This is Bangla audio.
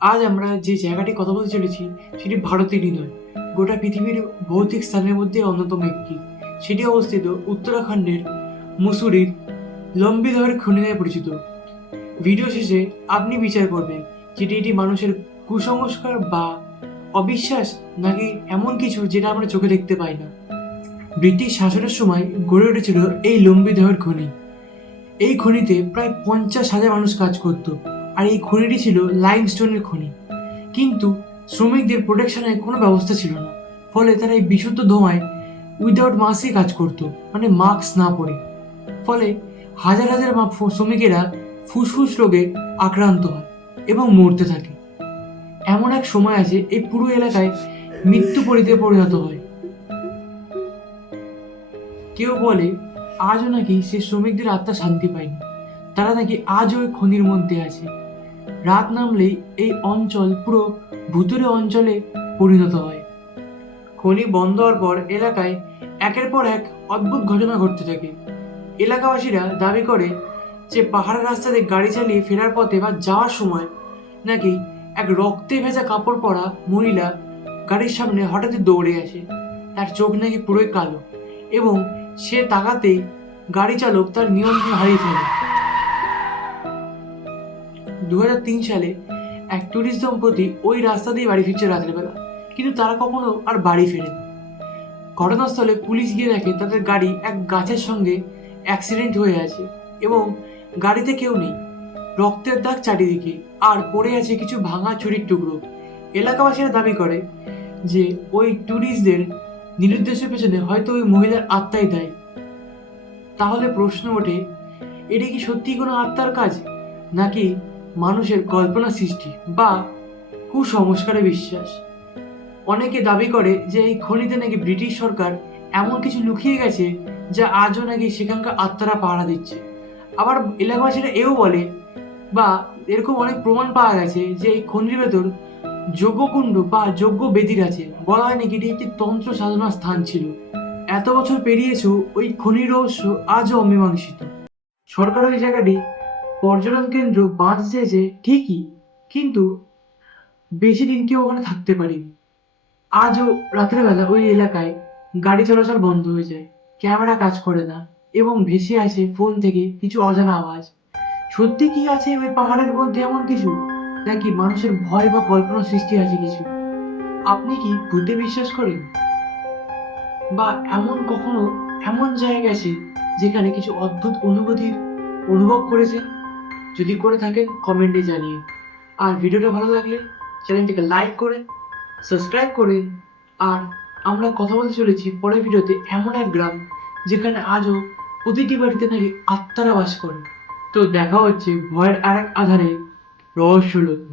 আজ আমরা যে জায়গাটি কথা বলতে চলেছি সেটি ভারতেরই নয়, গোটা পৃথিবীর ভৌতিক স্থানের মধ্যে অন্যতম একটি। সেটি অবস্থিত উত্তরাখণ্ডের মুসুরির লম্বিদহের খনি নামে পরিচিত। ভিডিও শেষে আপনি বিচার করবেন যেটি এটি মানুষের কুসংস্কার বা অবিশ্বাস, নাকি এমন কিছু যেটা আমরা চোখে দেখতে পাই না। ব্রিটিশ শাসনের সময় গড়ে উঠেছিল এই লম্বিদহের খনি। এই খনিতে প্রায় 50,000 মানুষ কাজ করত, আর এই খনিটি ছিল লাইমস্টোনের খনি। কিন্তু শ্রমিকদের প্রোটেকশনের কোনো ব্যবস্থা ছিল না, ফলে তারা এই বিশুদ্ধ ধোঁয়ায় উইদাউট মাস্কই কাজ করত, মানে মাস্ক না পরে। ফলে হাজার হাজার শ্রমিকেরা ফুসফুস রোগে আক্রান্ত হয় এবং মরতে থাকে। এমন এক সময় আছে এই পুরো এলাকায় মৃত্যু পরিণত হয়। কেউ বলে আজও নাকি সেই শ্রমিকদের আত্মা শান্তি পায়নি, তারা নাকি আজও ওই খনির মধ্যে আছে। রাত নামলেই এই অঞ্চল পুরো ভুতুরে অঞ্চলে পরিণত হয়। খনি বন্ধ হওয়ার পর এলাকায় একের পর এক অদ্ভুত ঘটনা ঘটতে থাকে। এলাকাবাসীরা দাবি করে যে পাহাড়ের রাস্তাতে গাড়ি চালিয়ে ফেরার পথে বা যাওয়ার সময় নাকি এক রক্তে ভেজা কাপড় পরা মহিলা গাড়ির সামনে হঠাৎ দৌড়ে আসে। তার চোখ নাকি পুরোই কালো এবং সে তাকাতেই গাড়ি চালক তার নিয়ন্ত্রণ হারিয়ে ফেলে। 2003 সালে এক টুরিস্ট দম্পতি ওই রাস্তা দিয়ে বাড়ি ফিরছে রাতের বেলা, কিন্তু তারা কখনো আর বাড়ি ফেরেনি। ঘটনাস্থলে পুলিশ গিয়ে দেখে তাদের গাড়ি এক গাছের সঙ্গে অ্যাক্সিডেন্ট হয়ে আছে এবং গাড়িতে কেউ নেই। রক্তের দাগ চারিদিকে, আর পড়ে আছে কিছু ভাঙা ছুরির টুকরো। এলাকাবাসীরা দাবি করে যে ওই ট্যুরিস্টদের নিরুদ্দেশের পেছনে হয়তো ওই মহিলার আত্মাই দায়ী। তাহলে প্রশ্ন ওঠে, এটা কি সত্যি কোনো আত্মার কাজ, নাকি মানুষের কল্পনা সৃষ্টি বা কুসংস্কারে বিশ্বাস? অনেকে দাবি করে যে এই খনিতে নাকি ব্রিটিশ সরকার এমন কিছু লুকিয়ে গেছে যা আজও নাকি সেখানকার আত্মারা পাহারা দিচ্ছে। আবার এলাকাবাসীরা এও বলে বা এরকম অনেক প্রমাণ পাওয়া গেছে যে এই খনির ভেতর যজ্ঞকুণ্ড বা যজ্ঞ বেদির আছে। বলা হয় নাকি এটি একটি তন্ত্র সাধনার স্থান ছিল। এত বছর পেরিয়েছেও ওই খনির রহস্য আজও অমীমাংসিত। সরকার ওই জায়গাটি পর্যটন কেন্দ্র বাঁধতে চেয়েছে ঠিকই, কিন্তু বেশি দিন কেউ ওখানে থাকতে পারেনি। আজও রাতের বেলা ওই এলাকায় গাড়ি চলাচল বন্ধ হয়ে যায়, ক্যামেরা কাজ করে না এবং ভেসে আসে ফোন থেকে কিছু অজানা আওয়াজ। সত্যি কি আছে ওই পাহাড়ের মধ্যে এমন কিছু, নাকি মানুষের ভয় বা কল্পনা সৃষ্টি আছে কিছু? আপনি কি ভূতে বিশ্বাস করেন, বা কখনো এমন জায়গা আছে যেখানে কিছু অদ্ভুত অনুভূতির অনুভব করেছেন? যদি করে থাকেন কমেন্টে জানিয়ে। আর ভিডিওটা ভালো লাগলে চ্যানেলটিকে লাইক করে সাবস্ক্রাইব করে। আর আমরা কথা বলতে চলেছি পরের ভিডিওতে এমন এক গ্রাম যেখানে আজও প্রতিটি বাড়িতে নাকি আত্মারা বাস করে। তো দেখা হচ্ছে ভয়ের আর এক আধারে রহস্য লোকে।